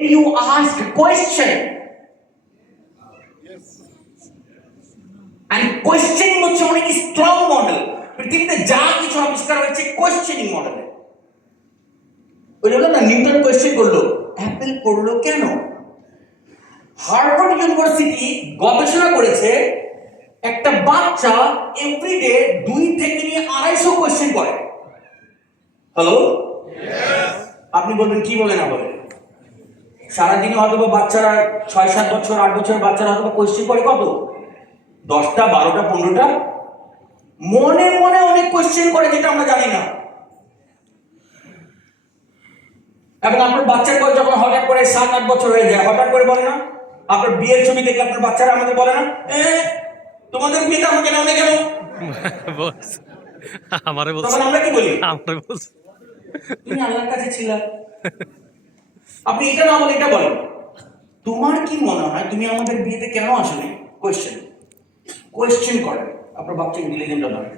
you ask question, and questioning হচ্ছে অনেক strong model. পৃথিবীতে যা কিছু আবিষ্কার হয়েছে কোয়েশ্চেনিং মডেলে। ওই জন্য না নিউটন কোয়েশ্চেন করলো অ্যাপেল পড়লো কেন। হার্ভার্ড ইউনিভার্সিটি গবেষণা করেছে একটা বাচ্চা এভরিডে 2 থেকে নিয়ে 250 কোয়েশ্চেন করে। হ্যালো, আপনি বলবেন কি বলে না বলে। সারাদিনে হয়তো বাচ্চারা 6-7 বছর 8 বছর বাচ্চারা হয়তো কোয়েশ্চেন করে কত 10টা 12টা 15টা মনে মনে অনেক কোয়েশ্চেন করে যেটা আমরা জানি না। এবং আপনার বাচ্চার বয়স যখন হঠাৎ করে 7-8 বছর হয়ে যায় হঠাৎ করে বলে না, আপনার বিয়ের ছবি দেখে আপনার বাচ্চারা আমাদের বলে না তোমাদের বিয়েটা আমাকে নাও না কেন আমারে বলছে, তখন আমরা কি বলি আমারে বলছে তুমি আল্লাহর কাছে ছিলা। আপনি এটা না বলে এটা বলেন তোমার কি মনে হয় তুমি আমাদের বিয়েতে কেন আসলে কোয়েশ্চেন করেন আপনার বাচ্চা ইন্টেলিজেন্ট হবে।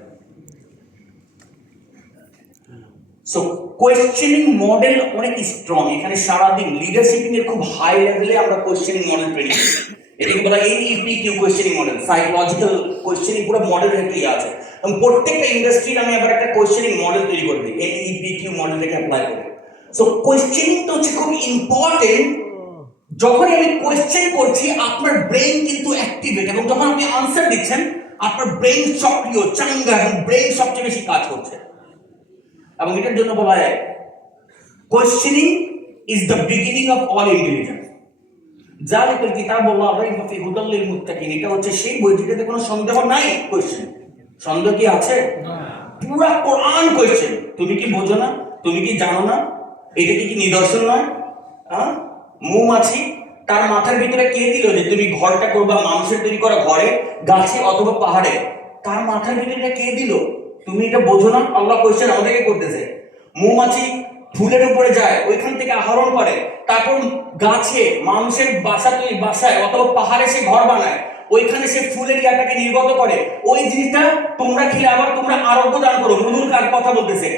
সো কোয়েশ্চেনিং মডেল অনেক স্ট্রং। এখানে সারাদিন লিডারশিপিং এর খুব হাই লেভেলে আমরা কোয়েশ্চেনিং মডেল ট্রেনিং করি। এটাকে বলা এনইপিকিউ কোয়েশ্চেনিং মডেল, সাইকোলজিক্যাল কোয়েশ্চেনিং পুরো মডেল একটা আছে। এবং প্রত্যেকটা ইন্ডাস্ট্রির আমি আবার একটা কোয়েশ্চেনিং মডেল তৈরি করবে এনইপিকিউ মডেলটাকে অ্যাপ্লাই করবে। সো কোয়েশ্চেনিংটা হচ্ছে খুব ইম্পর্টেন্ট। যখন আমি কোয়েশ্চেন করছি আপনার ব্রেইন কিন্তু অ্যাক্টিভেট, এবং যখন আপনি আনসার দিচ্ছেন আপনার ব্রেইন সক্রিয় চাঙ্গা এবং ব্রেইন সবচেয়ে বেশি কাজ করছে। এবং এটার জন্য বলা হয় questioning is the beginning of all intelligence. জালিকাল কিতাবুল্লাহ রাইবা ফি হুদাল লিল মুত্তাকিন, এটা হচ্ছে সেই বই যেটাতে কোনো সন্দেহ নাই। কোয়েশ্চেন সন্দেহ কি আছে? পুরো কোরআন কোয়েশ্চেন। তুমি কি বোঝো না? তুমি কি জানো না? এটা কি নিদর্শন নয়? মৌমাছি তার মাথার ভিতরে কে দিল যে তুমি ঘরটা করবা মানুষের তৈরি করা ঘরে, গাছে অথবা পাহাড়ে? তার মাথার ভিতরে কে দিল? তুমি এটা বোঝো না? আল্লাহ কোয়েশ্চেন আমাদেরকে করতেছে। মৌমাছি ফুলের উপরে যায়, ওইখান থেকে আহরণ করে, তারপর গাছে মানুষের বাসায় অথবা পাহাড়ে সে ঘর বানায়, ওইখানে সে ফুলের ইয়াটাকে নির্গত করে। ওই জিনিসটা তোমরা খেলে আবার তোমরা আরোগ্য দান করো। মধুর কার কথা বলতেছে?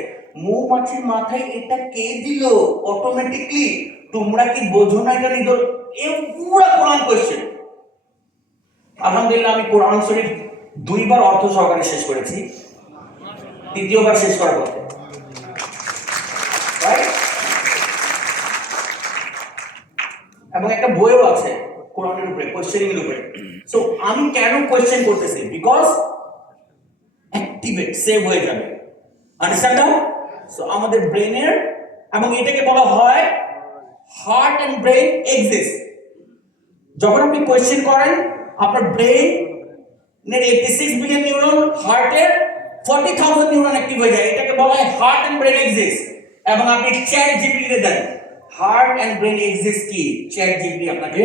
মৌমাছির মাথায় এটা কে দিল অটোমেটিকলি? তোমরা কি বোঝো না এটা নিদর? এ পুরো কোরআন কোয়েশ্চেন। আলহামদুলিল্লাহ আমি কোরআন শরীফ 2বার অর্থ সহকারে শেষ করেছি, 3য়বার শেষ করার পথে। এবং একটা বইও আছে কোরআনের উপরে কোয়েশ্চেনিং এর উপরে। সো আমি কেন কোয়েশ্চেন করতেছি? বিকজ অ্যাক্টিভেট সেভ হয়ে যাবে। আন্ডারস্ট্যান্ড? সো আমাদের ব্রেনের, এবং এটাকে বলা হয় হার্ট এন্ড ব্রেন এক্সিস্ট। যখন আপনি কোয়েশ্চেন করেন আপনার ব্রেনের 86 বিলিয়ন নিউরন, হার্টের 40,000 নিউরন অ্যাক্টিভ হয়ে যায়। এটাকে বলা হয় হার্ট এন্ড ব্রেন এক্সিস্ট। এবং আপনি চ্যাট জিপিটিতে দেন হার্ট এন্ড ব্রেন এক্সিস্ট কি, চ্যাট জিপিটি আপনাকে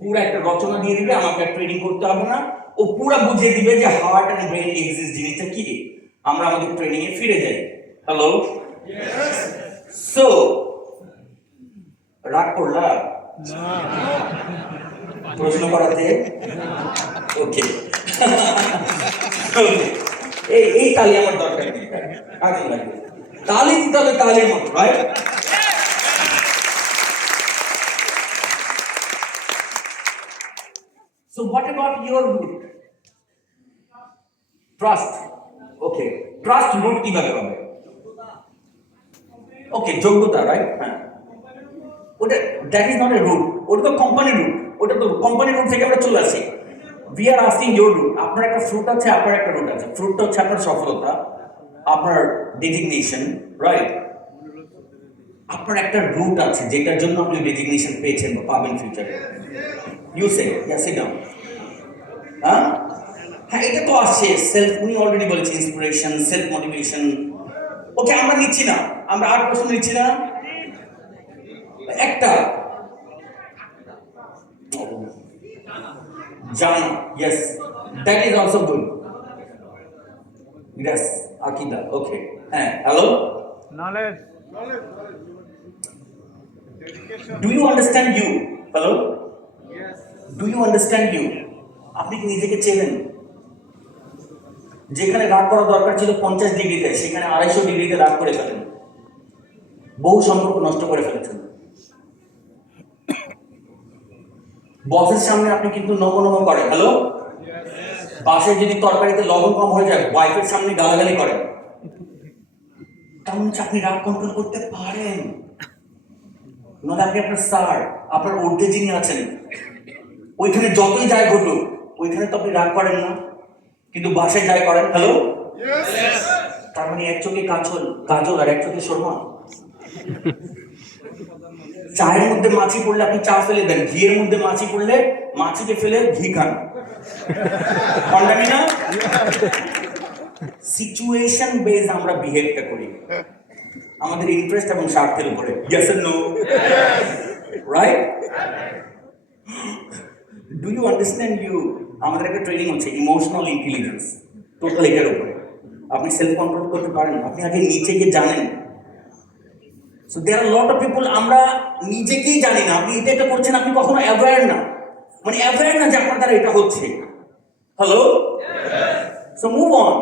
পুরো একটা রচনা দিয়ে দিবে, আমাকে ট্রেনিং করতে হবে না, ও পুরো বুঝিয়ে দিবে যে হার্ট এন্ড ব্রেন এক্সিস্ট জিনিসটা কি। আমরা আমাদের ট্রেনিং এ ফিরে যাই। হ্যালো, সো রাগ করলা প্রশ্ন করাতে? ওকে, এই তালি আমার দরকার নেই, আগে লাগে তালি দিতে হবে তালির মতো, right? So what about your root? Trust. Okay, trust root কিভাবে হবে? Okay, যোগ্যতা, রাইট? হ্যাঁ, ওটা that is not a root, ওটা তো কোম্পানি রুট। ওটা তো কোম্পানি রুট থেকে আমরা চলে আসি। We are asking your root. আপনার একটা ফ্রুট আছে, আপনার একটা রুট আছে। ফ্রুটটা হচ্ছে আপনার সফলতা, আপনার ডেজিগনেশন, রাইট? আপনার একটা রুট আছে যেটার জন্য আপনি ডেজিগনেশন পেয়েছেন বা পাবেন ফিউচারে। You say yes, sit down. হ্যাঁ, এটা তো আসছে সেলফ, উনি অলরেডি বলেছে ইন্সপিরেশন, সেলফ মোটিভেশন। ওকে, আমরা নিচ্ছি না, আমরা আর প্রশ্ন নিচ্ছি না। একটা জানা, yes, that is also good. Yes, আকিদা, ওকে। হ্যাঁ, hello, knowledge. Do you understand you? Hello, do you understand you? আপনি কি নিজেকে চেনেন? যেখানে রাগ করা দরকার ছিল 50 ডিগ্রিতে, সেখানে 250 ডিগ্রিতে রাগ করে ফেলেন, বহু সম্পর্ক নষ্ট করে ফেলেছেন। বসের সামনে আপনি কিন্তু নমনম করেন, হ্যালো। বাসায় যদি তরকারিতে লবণ কম হয়ে যায় ওয়াইফের সামনে গালাগালি করেন, তেমন হচ্ছে আপনি রাগ কন্ট্রোল করতে পারেন। নয় আপনি আপনার স্যার, আপনার ঊর্ধ্বে যিনি আছেন, ওইখানে যতই যায় ঘটুক ওইখানে তো আপনি রাগ করেন না, কিন্তু বাসায় যায় করেন, হ্যালো। তার মানে এক চোখে কাজল আর এক চোখে শর্মা। চায়ের মধ্যে মাছি পড়লে আপনি চা ফেলে দেন, ঘিয়ের মধ্যে মাছি পড়লে মাছিকে ফেলে ঘি খান, না? সিচুয়েশন বেস আমরা বিহেভটা করি আমাদের ইন্টারেস্ট এবং স্বার্থের উপরে, yes and no, right? Do you understand? আমাদের একটা ট্রেনিং হচ্ছে ইমোশনাল ইন্টেলিজেন্স, টোটাল এটার উপরে। আপনি সেলফ কন্ট্রোল করতে পারেন, আপনি আগে নিচে গিয়ে জানেন। So there are lot of people আমরা নিজেকেই জানি না আপনি এটা করছেন, আপনি কখনো অ্যাওয়্যার না, মানে অ্যাওয়্যার না যে আপনার দ্বারা এটা হচ্ছে, হ্যালো। So move on.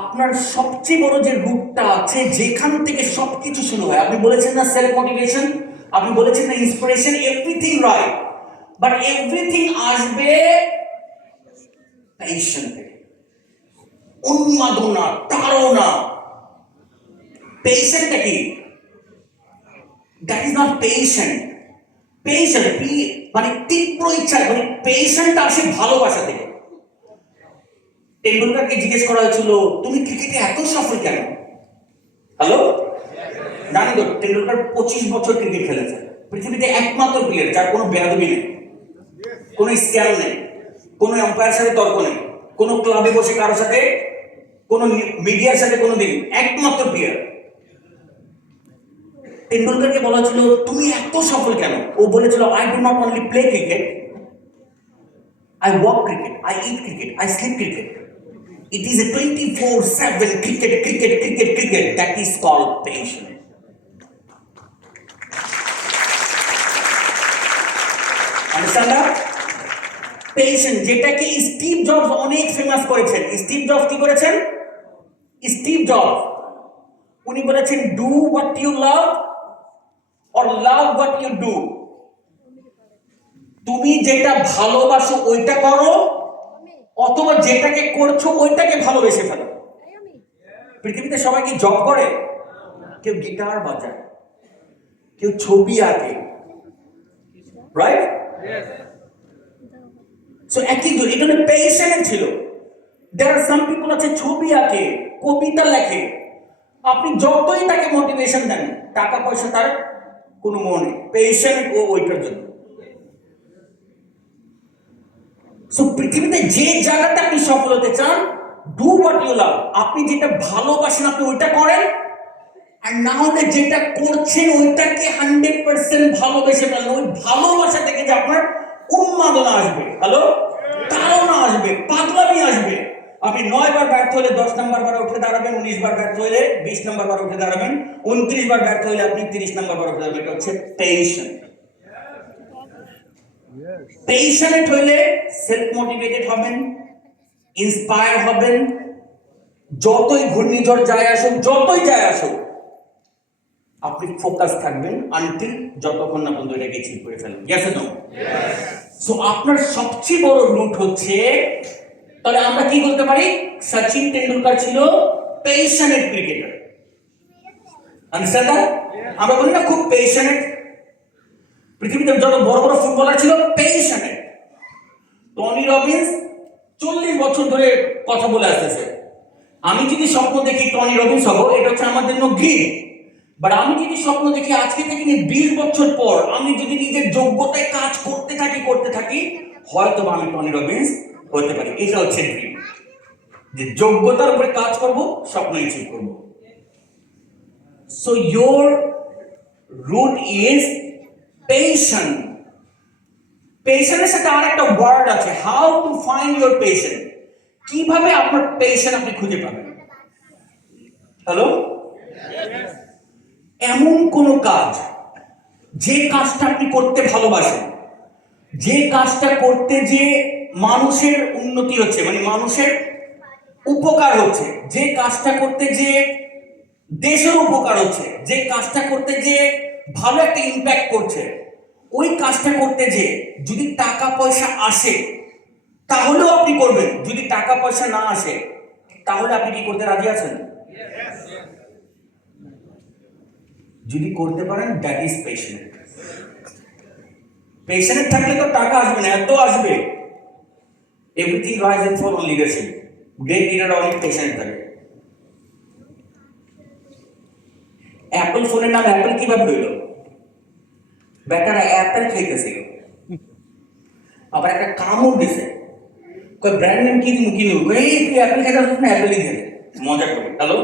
আপনার সবচেয়ে বড় যে রূপটা আছে যেখান থেকে সবকিছু শুরু হয়, আপনি বলেছেন না সেলফ মোটিভেশন, আপনি বলেছেন না inspiration, everything right, but everything আসবে প্যাশন থেকে, উন্মাদনা, তাড়না। পেশেন্টটা কি? That is not patient. Patient মানে তীব্র ইচ্ছা, মানে পেশেন্টটা আসে ভালোবাসা থেকে। টেন্ডুলকারকে জিজ্ঞেস করা হয়েছিল তুমি ক্রিকেটে এত সফল কেন, হ্যালো। জানি তো টেন্ডুলকার 25 বছর ক্রিকেট খেলেছে, পৃথিবীতে একমাত্র প্লেয়ার যার কোনো বেয়াদবি নেই, কোনো স্ক্যাম নেই, কোনো এম্পায়ার সাথে তর্ক নেই, কোনো ক্লাবে বসে কারোর সাথে, কোনো মিডিয়ার সাথে কোনো দিন, একমাত্র প্লেয়ার। টেন্ডুলকারকে বলা ছিল তুমি এত সফল কেন? ও বলেছিল I do not only play cricket, I walk cricket, I eat cricket, I sleep cricket. It is a 24/7 cricket. That is called passion. Understand that? Passion, যেটাকে স্টিভ জবস অনেক ফেমাস করেছেন। স্টিভ জবস কি করেছেন? Steve Jobs উনি বলেছেন do what you love or love what you do. তুমি যেটা ভালোবাসো ওইটা করো, অথবা যেটাকে করছো ওইটাকে ভালোবেসে ফেলো। পৃথিবীতে সবাই কি জব করে? কেউ গিটার বাজায়, কেউ ছবি আঁকে, রাইট? সো একই এটা পেশনের ছিল। দেয়ার আর সাম পিপল আছে ছবি আঁকে, কবিতা লেখে, আপনি যতই তাকে মোটিভেশন দেন টাকা পয়সা তার কোনো মনে, পেশন ও ওইটার জন্য। সো পৃথিবীতে যে জায়গাতে আপনি সফল হতে চান, ডু হোয়াট ইউ লাভ। আপনি যেটা ভালোবাসেন আপনি ওইটা করেন, আর না হলে যেটা করছেন ওইটাকে 100% ভালোবেসে ফেলেন। ওই ভালোবাসা থেকে যে আপনার উন্মাদনা আসবে, হ্যালো, তাড়না আসবে, পাগলামি আসবে। আপনি 9 বার ব্যর্থ হলে 10 নম্বর বার উঠে দাঁড়াবেন, 19 বার ব্যর্থ হলে 20 নম্বর বার উঠে দাঁড়াবেন, 29 বার ব্যর্থ হলে আপনি 30 নম্বর বার উঠে দাঁড়াবেন। এটা হচ্ছে পেশেন্ট। পেশেন্ট হইলে সেলফ মোটিভেটেড হবেন, ইন্সপায়ার হবেন। যতই ঘূর্ণিঝড় যায় আসুক আপনি ফোকাস থাকবেন আনটিল যতক্ষণ না পর্যন্ত এটাকে অ্যাচিভ করে ফেলেন। Yes no? সো আপনার সবচেয়ে বড় রুট হচ্ছে, তাহলে আমরা কি বলতে পারি? সচিন টেন্ডুলকার ছিল পেশনেট ক্রিকেটার। Understand that? আমরা বলি না খুব পেশনেট। পৃথিবীতে যত বড় বড় ফুটবলার ছিল পেশনেট। টনি রবিন্স 40 বছর ধরে কথা বলে আসতেছে, আমি যদি স্বপ্ন দেখি টনি রবিন্স হবো, এটা হচ্ছে আমার জন্য গ্রিড। বাট আমি যদি স্বপ্ন দেখি আজকে থেকে 20 বছর পর আমি যদি নিজের যোগ্যতায় কাজ করতে থাকি হয়তো আমি টনি রবিন্স হতে পারি। এটা হচ্ছে ড্রিম, যে যোগ্যতার উপরে কাজ করব, স্বপ্ন অ্যাচিভ করব। So your root is passion. পেশনের সাথে আর একটা ওয়ার্ড আছে, how to find your passion. কিভাবে আপনার পেশন আপনি খুঁজে পাবেন? হ্যালো, এমন কোন কাজ, যে কাজটা আপনি করতে ভালোবাসেন, যে কাজটা করতে যে মানুষের উন্নতি হচ্ছে, মানে মানুষের উপকার হচ্ছে, যে কাজটা করতে যে দেশের উপকার হচ্ছে, যে কাজটা করতে যে ভালো একটা ইম্প্যাক্ট করছে, ওই কাজটা করতে যে যদি টাকা পয়সা আসে তাহলেও আপনি করবেন, যদি টাকা পয়সা না আসে তাহলে আপনি কি করতে রাজি আছেন? যদি করতে পারেন, দ্যাট ইজ পেশেন্ট। পেশেন্ট থাকলে তো টাকা আসবে না, এত আসবে। Everything rise and fall on leadership. Great leader অনেক পেশেন্ট থাকে। অ্যাপল ফোনের নাম অ্যাপল কিভাবে হইল? বেটারা অ্যাপেল খাইতেছিল, আবার একটা কামড় দিছে, কই ব্র্যান্ড নেম কি দিন কি নেব, এই তুই অ্যাপেল খাইতেছিস না, অ্যাপেলই দিয়ে দে, মজা করে। হ্যালো,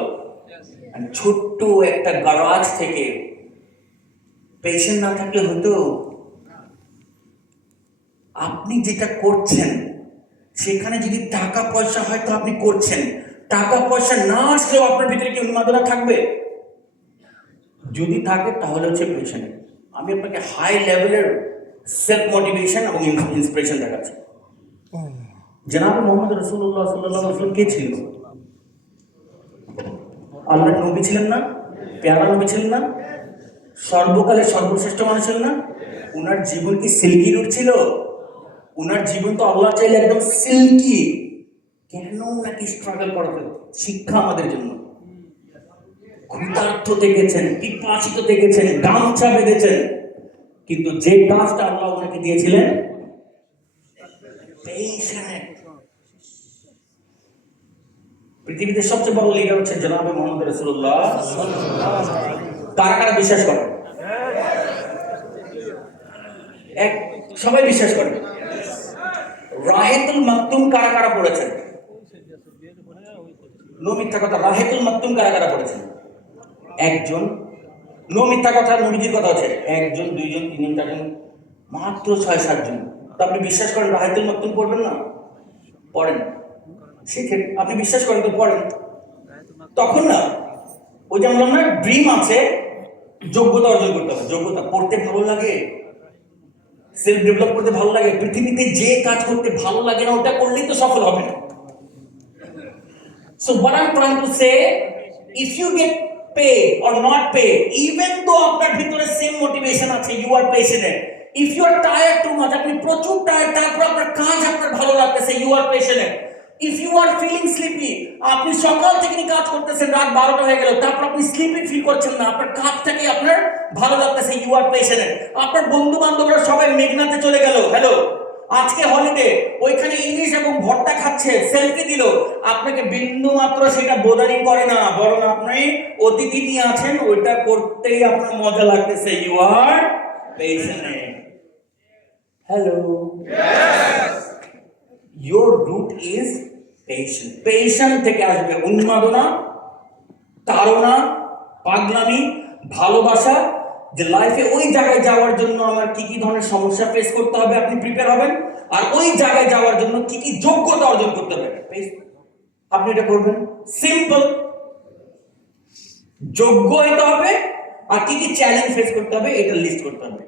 ছোট্ট একটা গারাজ থেকে পেশেন্ট না থাকলে হতো। আপনি যেটা করছেন সেখানে যদি টাকা পয়সা হয় তো আপনি করছেন, টাকা পয়সা না আসলেও আপনার ভিতরে কি উন্মাদনা থাকবে? যদি থাকে তাহলে হচ্ছে পেশেন্ট। আমি আপনাকে হাই লেভেলের সেলফ মোটিভেশন এবং ইন্সপিরেশন দেখাচ্ছি। জনাব মোহাম্মদ রাসূলুল্লাহ সাল্লাল্লাহু আলাইহি ওয়াসাল্লাম কে ছিল? আল্লাহর নবী ছিলেন না? প্যারা নবী ছিলেন না? সর্বকালের সর্বশ্রেষ্ঠ মানুষ ছিলেন না? উনার জীবন কি সিল্কি রুট ছিল? উনার জীবন তো আল্লাহ চাইলে একদম সিল্কি। কেন নাকি স্ট্রাগল করতে? শিক্ষা আমাদের জন্য। ক্ষুধার্ত দেখেছেন, পিপাসিত দেখেছেন, গামছা বেঁধেছেন, কিন্তু যে কাজটা আল্লাহ ওনাকে দিয়েছিলেন, পৃথিবীতে সবচেয়ে বড় লিডার হচ্ছেন জনাবে মোহাম্মদ রাসূলুল্লাহ। কারা কারা বিশ্বাস করেন? এক, সবাই বিশ্বাস করেন। রাহেতুল মাকতুম কারা কারা পড়েছেন? নো মিথ্যা কথা, রাহেতুল মাকতুম কারা কারা পড়েছেন? একজন। নো মিথ্যা কথা, নবীজির কথা হচ্ছে একজন, দুইজন, তিনজন, চারজন, মাত্র 6-7 জন। তো আপনি বিশ্বাস করেন রাহেতুল মাকতুম পড়বেন না? পড়েন। সেক্ষেত্রে আপনি বিশ্বাস করেন তো পড়েন। তখন না, ওই যে আমরা না ড্রিম আছে, যোগ্যতা অর্জন করতে হবে। যোগ্যতা পড়তে ভালো লাগে, সেলফ ডেভেলপ করতে ভালো লাগে, পৃথিবীতে যে কাজ করতে ভালো লাগে না ওটা করলেই তো সফল হবে না। So what I'm trying to say, if you get paid or not paid, even though আপনার ভিতরে সেম মোটিভেশন আছে, you are passionate. If you are tired too much, আপনি প্রচুর টায়ার্ড, তারপর আপনার কাজ আপনার ভালো লাগতেছে, you are passionate. If you are feeling sleepy, আপনি সকাল থেকে কাজ করতেছেন, রাত 12টা হয়ে গেল, তারপর আপনি স্লিপি ফিল করছেন না, আপনার কাজটাকে আপনার ভালো লাগতেছে, you are passionate. আপনার বন্ধু বান্ধবরা সবাই মেঘনাতে চলে গেল, হ্যালো আজকে হলিডে, ওইখানে ইলিশ এবং ভর্তা খাচ্ছে, সেলফি দিল, আপনাকে বিন্দু মাত্র সেটা বোদারি করে না, বরং আপনি অতিথি নিয়ে আছেন, ওইটা করতেই আপনার মজা লাগতেছে, you are patient. Hello, your root is patient. Patient থেকে আসবে উন্মাদনা, তাড়না, পাগলামি, ভালোবাসা, যে লাইফে ওই জায়গায় যাওয়ার জন্য আমার কি কি ধরনের সমস্যা ফেস করতে হবে আপনি প্রিপেয়ার হবেন, আর ওই জায়গায় যাওয়ার জন্য কি কি যোগ্যতা অর্জন করতে হবে আপনি এটা করবেন। সিম্পল, যোগ্য হতে হবে আর কি কি চ্যালেঞ্জ ফেস করতে হবে এটা লিস্ট করতে হবে।